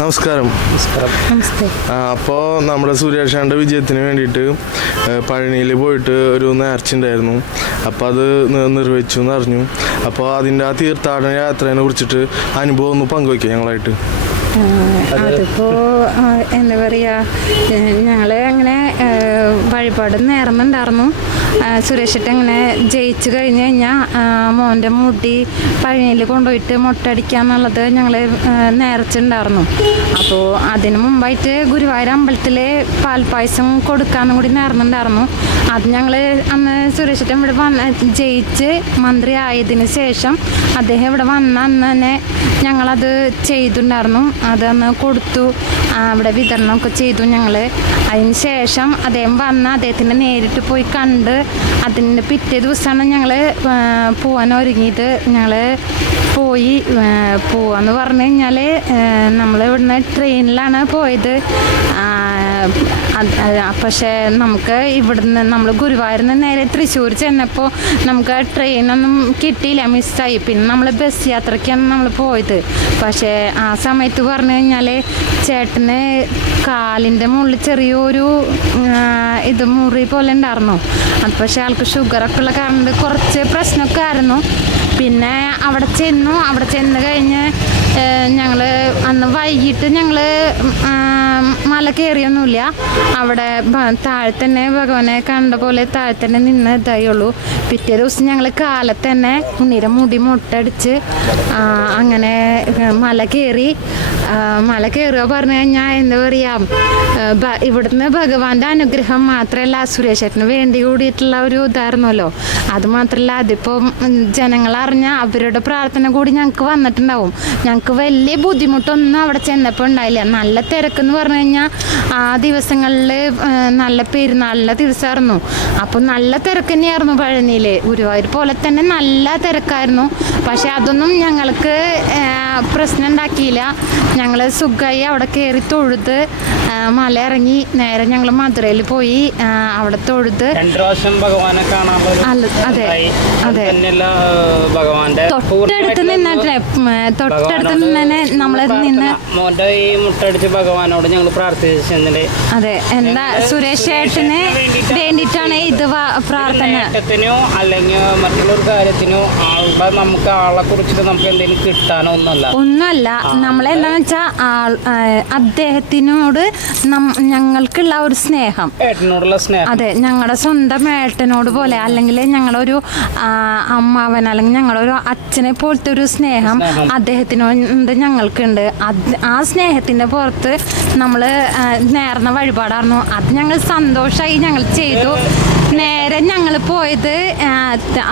നമസ്കാരം. അപ്പോൾ നമ്മുടെ സുരേഷാന്റെ വിജയത്തിന് വേണ്ടിയിട്ട് പഴനിയിൽ പോയിട്ട് ഒരു നേർച്ച ഉണ്ടായിരുന്നു. അപ്പോൾ അത് നിർവഹിച്ചു എന്ന് അറിഞ്ഞു അപ്പോൾ അതിന്റെ ആ തീർത്ഥാടന യാത്രേനെ കുറിച്ചിട്ട് അനുഭവം ഒന്ന് പങ്കുവയ്ക്കാം ഞങ്ങളായിട്ട്. അതിപ്പോ എന്താ പറയാ ഞങ്ങൾ അങ്ങനെ വഴിപാട് നേർന്നുണ്ടായിരുന്നു സുരേഷിട്ട് അങ്ങനെ ജയിച്ചു കഴിഞ്ഞ് കഴിഞ്ഞാൽ മോന്റെ മുടി പഴനിയിൽ കൊണ്ടുപോയിട്ട് മുട്ടടിക്കാന്നുള്ളത് ഞങ്ങൾ നേർച്ചുണ്ടായിരുന്നു അപ്പോൾ അതിന് മുമ്പായിട്ട് ഗുരുവായൂർ അമ്പലത്തിൽ പാൽപ്പായസം കൊടുക്കാന്നും കൂടി നേർന്നുണ്ടായിരുന്നു അത് ഞങ്ങൾ അന്ന് സുരേഷിട്ട് ഇവിടെ വന്ന് ജയിച്ച് മന്ത്രി ആയതിനു ശേഷം അദ്ദേഹം ഇവിടെ വന്ന അന്ന് തന്നെ ഞങ്ങളത് ചെയ്തിട്ടുണ്ടായിരുന്നു അത് അന്ന് കൊടുത്തു. അവിടെ വിതരണമൊക്കെ ചെയ്തു ഞങ്ങൾ അതിന് ശേഷം അദ്ദേഹം വന്ന് അദ്ദേഹത്തിനെ നേരിട്ട് പോയി കണ്ട് അതിന്റെ പിറ്റേ ദിവസമാണ് ഞങ്ങൾ പോകാൻ ഒരുങ്ങിയിട്ട് ഞങ്ങൾ പോയി പോവാന്ന് പറഞ്ഞു കഴിഞ്ഞാൽ നമ്മൾ ഇവിടുന്ന് ട്രെയിനിലാണ് പോയത്. പക്ഷേ നമുക്ക് ഇവിടുന്ന് നമ്മൾ ഗുരുവായൂരിൽ നിന്ന് നേരെ തൃശ്ശൂർ ചെന്നപ്പോൾ നമുക്ക് ട്രെയിനൊന്നും കിട്ടിയില്ല മിസ്സായി. പിന്നെ നമ്മൾ ബസ് യാത്രയ്ക്കാണ് നമ്മൾ പോയത്. പക്ഷേ ആ സമയത്ത് പറഞ്ഞു കഴിഞ്ഞാൽ ചേട്ടന് കാലിന്റെ മുകളിൽ ചെറിയൊരു ഇത് മുറി പോലെ ഉണ്ടായിരുന്നു. അത് പക്ഷേ ആൾക്ക് ഷുഗറൊക്കെ ഉള്ള കാരണം കുറച്ച് പ്രശ്നമൊക്കെ ആയിരുന്നു. പിന്നെ അവിടെ ചെന്നു. അവിടെ ചെന്ന് കഴിഞ്ഞ് ഞങ്ങൾ അന്ന് വൈകിട്ട് ഞങ്ങൾ മല കയറിയൊന്നുമില്ല. അവിടെ താഴെ തന്നെ ഭഗവാനെ കണ്ട പോലെ താഴെ തന്നെ നിന്ന് ഇതായുള്ളൂ പിറ്റേ ദിവസം ഞങ്ങൾ കാലത്ത് തന്നെ മുടി മുട്ടടിച്ച് അങ്ങനെ മല കയറി മല കയറുക പറഞ്ഞു കഴിഞ്ഞാൽ എന്താ പറയുക ഇവിടുന്ന് ഭഗവാന്റെ അനുഗ്രഹം മാത്രമല്ല സുരേഷേട്ടന് വേണ്ടി കൂടിയിട്ടുള്ള ഒരു ഇതായിരുന്നല്ലോ. അത് മാത്രമല്ല അതിപ്പം ജനങ്ങൾ അറിഞ്ഞ അവരുടെ പ്രാർത്ഥന കൂടി ഞങ്ങൾക്ക് വന്നിട്ടുണ്ടാവും. ഞങ്ങൾക്ക് വലിയ ബുദ്ധിമുട്ടൊന്നും അവിടെ ചെന്നപ്പോൾ ഉണ്ടായില്ല. നല്ല തിരക്കെന്ന് പറഞ്ഞു കഴിഞ്ഞാൽ ആ ദിവസങ്ങളിൽ നല്ല പേര് നല്ല ദിവസമായിരുന്നു അപ്പം നല്ല തിരക്ക് തന്നെയായിരുന്നു പഴനിയിൽ ഗുരുവായൂർ പോലെ തന്നെ നല്ല തിരക്കായിരുന്നു. പക്ഷെ അതൊന്നും ഞങ്ങൾക്ക് പ്രശ്നം ഉണ്ടാക്കിയില്ല. ഞങ്ങൾ സുഖമായി അവിടെ കയറി തൊഴുത് മല ഇറങ്ങി നേരെ ഞങ്ങൾ മധുരയിൽ പോയി അവിടെ തൊഴുത്. അതെ, അതെ. തൊട്ടടുത്ത് നിന്നിട്ട് തൊട്ടടുത്ത് നിന്നെ നമ്മൾ നിന്ന് പ്രാർത്ഥന. മോന്റെ ഈ മുട്ടടിച്ച് ഭഗവാനോട് ഞങ്ങൾ പ്രാർത്ഥിച്ചിട്ടുണ്ട് അതെ എന്താ സുരേഷ് ഏട്ടന് വേണ്ടിയിട്ടാണ് ഇത് പ്രാർത്ഥന? നേട്ടത്തിനോ അല്ലെങ്കിൽ മറ്റുള്ളൊരു കാര്യത്തിനോ ആളുടെ നമുക്ക് ആളെ കുറിച്ചിട്ട് നമുക്ക് എന്തെങ്കിലും കിട്ടാനോ ഒന്നല്ല ഒന്നല്ല നമ്മളെന്താന്ന് വെച്ചാ ആൾ അദ്ദേഹത്തിനോട് ഞങ്ങൾക്കുള്ള ഒരു സ്നേഹം. ഏട്ടനോടുള്ള സ്നേഹം. അതെ ഞങ്ങളുടെ സ്വന്തം ഏട്ടനോട് പോലെ അല്ലെങ്കിൽ ഞങ്ങളൊരു അമ്മാവൻ അല്ലെങ്കിൽ ഞങ്ങളൊരു അച്ഛനെ പോലത്തെ ഒരു സ്നേഹം. അദ്ദേഹത്തിനോട് ഞങ്ങൾക്കുണ്ട്. ആ സ്നേഹത്തിന്റെ പുറത്ത് നമ്മൾ നേർന്ന വഴിപാടായിരുന്നു അത് ഞങ്ങൾ സന്തോഷമായി ഞങ്ങൾ ചെയ്തു. നേരെ ഞങ്ങൾ പോയത്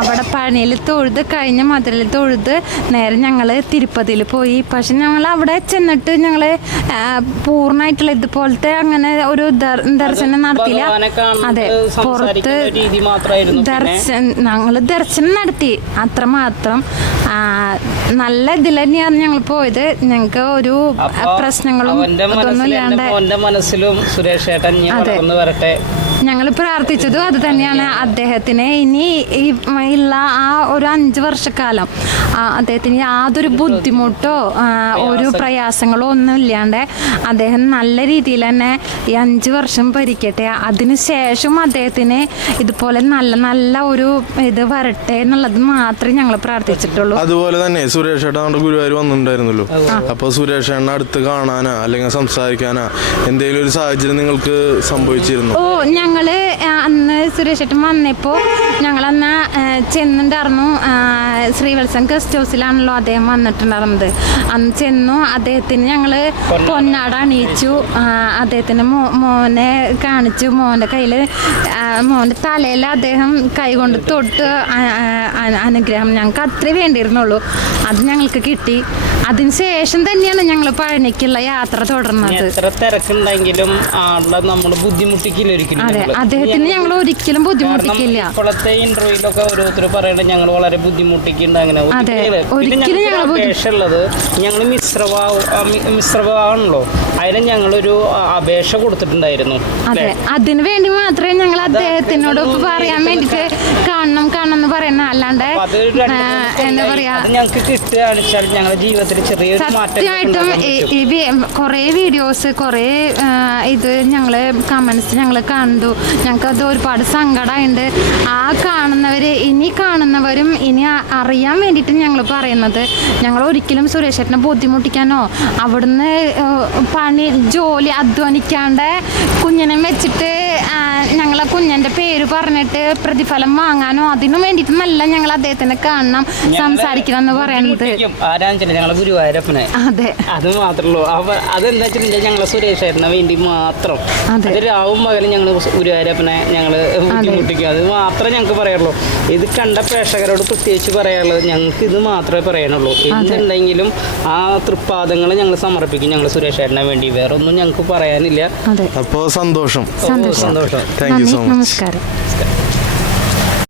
അവിടെ പണിയിൽ തൊഴുത് കഴിഞ്ഞ മധുരയിൽ തൊഴുത് നേരെ ഞങ്ങൾ തിരുപ്പതിയിൽ പോയി. പക്ഷെ ഞങ്ങൾ അവിടെ ചെന്നിട്ട് ഞങ്ങൾ പൂർണമായിട്ടുള്ള ഇതുപോലത്തെ അങ്ങനെ ഒരു ദർശനം നടത്തിയില്ല. അതെ പുറത്ത് ദർശനം ഞങ്ങൾ ദർശനം നടത്തി. അത്രമാത്രം നല്ല ഇതിൽ തന്നെയാണ് ഞങ്ങൾ പോയത്. ഞങ്ങൾക്ക് ഒരു പ്രശ്നങ്ങളും മനസ്സിലും ഇല്ലാണ്ട് മനസ്സിലും സുരേഷ് ചേട്ടൻ. വരട്ടെ. ഞങ്ങൾ പ്രാർത്ഥിച്ചതും അത് തന്നെയാണ് അദ്ദേഹത്തിന്. ഇനി ഈ ഉള്ള ആ ഒരു അഞ്ച് വർഷക്കാലം അദ്ദേഹത്തിന് യാതൊരു ബുദ്ധിമുട്ടോ ഒരു പ്രയാസങ്ങളോ ഒന്നും ഇല്ലാണ്ട് അദ്ദേഹം നല്ല രീതിയിൽ തന്നെ ഈ അഞ്ച് വർഷം ഭരിക്കട്ടെ. അതിനുശേഷം അദ്ദേഹത്തിന് ഇതുപോലെ നല്ല നല്ല ഒരു ഇത് വരട്ടെ എന്നുള്ളത് മാത്രമേ ഞങ്ങൾ പ്രാർത്ഥിച്ചിട്ടുള്ളൂ. അതുപോലെ തന്നെ സുരേഷ് ഏട്ടൻ നമ്മുടെ ഗുരുവായൂർ വന്നിട്ടുണ്ടായിരുന്നല്ലോ. അപ്പോൾ സുരേഷ് ഏട്ടൻ അടുത്ത് കാണാനാ അല്ലെങ്കിൽ സംസാരിക്കാനാ എന്തെങ്കിലും ഒരു സാഹചര്യം നിങ്ങൾക്ക് സംഭവിച്ചിരുന്നു? ഓ ഞങ്ങൾ ആ, അന്ന് സുരേഷ് ഏട്ടൻ വന്നപ്പോൾ ഞങ്ങളന്ന് ചെന്നിട്ടുണ്ടായിരുന്നു ശ്രീവത്സം ഗസ്റ്റ് ഹൗസിലാണല്ലോ അദ്ദേഹം വന്നിട്ടുണ്ടായിരുന്നത്. അന്ന് ചെന്നു അദ്ദേഹത്തിന് ഞങ്ങൾ പൊന്നാട അണിയിച്ചു അദ്ദേഹത്തിന് മോ- മോനെ കാണിച്ചു. മോന്റെ കയ്യിൽ മോന്റെ തലയിൽ അദ്ദേഹം കൈകൊണ്ട് തൊട്ട് അനുഗ്രഹം ഞങ്ങൾക്ക് അത്രേ വേണ്ടിയിരുന്നുള്ളൂ. അത് ഞങ്ങൾക്ക് കിട്ടി. അതിനുശേഷം തന്നെയാണ് ഞങ്ങൾ പഴനിക്കുള്ള യാത്ര തുടർന്നത്. എത്ര തിരക്കുണ്ടെങ്കിലും ആളുടെ നമ്മൾ ബുദ്ധിമുട്ടിക്കില്ല ഒരിക്കലും അതെ അദ്ദേഹത്തിന് ഞങ്ങൾ ഒരിക്കലും കാരണം ബുദ്ധിമുട്ടിക്കില്ല. ഇപ്പോഴത്തെ ഇന്റർവ്യൂലൊക്കെ ഓരോരുത്തർ പറയുന്നത് ഞങ്ങൾ വളരെ ബുദ്ധിമുട്ടിക്കുന്നുണ്ട് അങ്ങനെ. അതെ, ഒരിക്കലും ഒരിക്കലും ഞങ്ങൾ അപേക്ഷയുള്ളത് ഞങ്ങൾ മിശ്രഭാവ മിശ്രഭാവമാണല്ലോ അതിന് ഞങ്ങളൊരു അപേക്ഷ കൊടുത്തിട്ടുണ്ടായിരുന്നു. അതെ. അതിനു വേണ്ടി മാത്രമേ ഞങ്ങൾ അദ്ദേഹത്തിനോട് പറയാൻ വേണ്ടിട്ട് കാണണം കാണണം എന്ന് പറയുന്ന അല്ലാണ്ട് എന്താ പറയാ കൊറേ ഞങ്ങൾക്ക് കിട്ടുകയാണ് ഞങ്ങളുടെ ജീവിതത്തിൽ സത്യമായിട്ടും ഈ- കുറേ വീഡിയോസ് കുറേ ഇത് ഞങ്ങൾ കമന്റ്സ് ഞങ്ങൾ കണ്ടു. ഞങ്ങൾക്ക് അത് ഒരുപാട് സങ്കടമുണ്ട് ആ കാണുന്നവർ ഇനി കാണുന്നവരും ഇനി അറിയാൻ വേണ്ടിയിട്ട് ഞങ്ങൾ പറയുന്നത്. ഞങ്ങൾ ഒരിക്കലും സുരേഷ് ചേട്ടനെ ബുദ്ധിമുട്ടിക്കാനോ അവിടുന്ന് പണി ജോലി അധ്വാനിക്കാണ്ട് കുഞ്ഞിനെ വെച്ചിട്ട് ഞങ്ങളെ കുഞ്ഞന്റെ പേര് പറഞ്ഞിട്ട് പ്രതിഫലം വാങ്ങാനോ അതിനു വേണ്ടിയിട്ടൊന്നല്ല ഞങ്ങൾ അദ്ദേഹത്തിനെ കാണണം സംസാരിക്കണം എന്ന് പറയുന്നത് ആരാന്ന് ഞങ്ങളെ ഗുരുവായൂരപ്പനെ. അതെ. അത് മാത്രമല്ലോ ഉള്ളൂ. അവ അതെന്താ വെച്ചിട്ടുണ്ടെങ്കിൽ ഞങ്ങളെ സുരേഷ് ഏട്ടന് വേണ്ടി മാത്രം. അതെ. രാവും പകലും ഞങ്ങൾ ഗുരുവായൂരപ്പനെ ഞങ്ങൾ ബുദ്ധിമുട്ടിക്കും. അത് മാത്രമേ ഞങ്ങൾക്ക് പറയാറുള്ളൂ. ഇത് കണ്ട പ്രേക്ഷകരോട് പ്രത്യേകിച്ച് പറയാനുള്ളത് ഞങ്ങൾക്ക് ഇത് മാത്രമേ പറയാനുള്ളൂ. എന്തുണ്ടെങ്കിലും ആ തൃപ്പാദങ്ങൾ ഞങ്ങൾ സമർപ്പിക്കും ഞങ്ങൾ സുരേഷ് ഏട്ടനെ വേണ്ടി. വേറെ ഒന്നും ഞങ്ങൾക്ക് പറയാനില്ല. അതെ. അപ്പോൾ സന്തോഷം. സന്തോഷം. സന്തോഷം. Thank Mete uma máscara.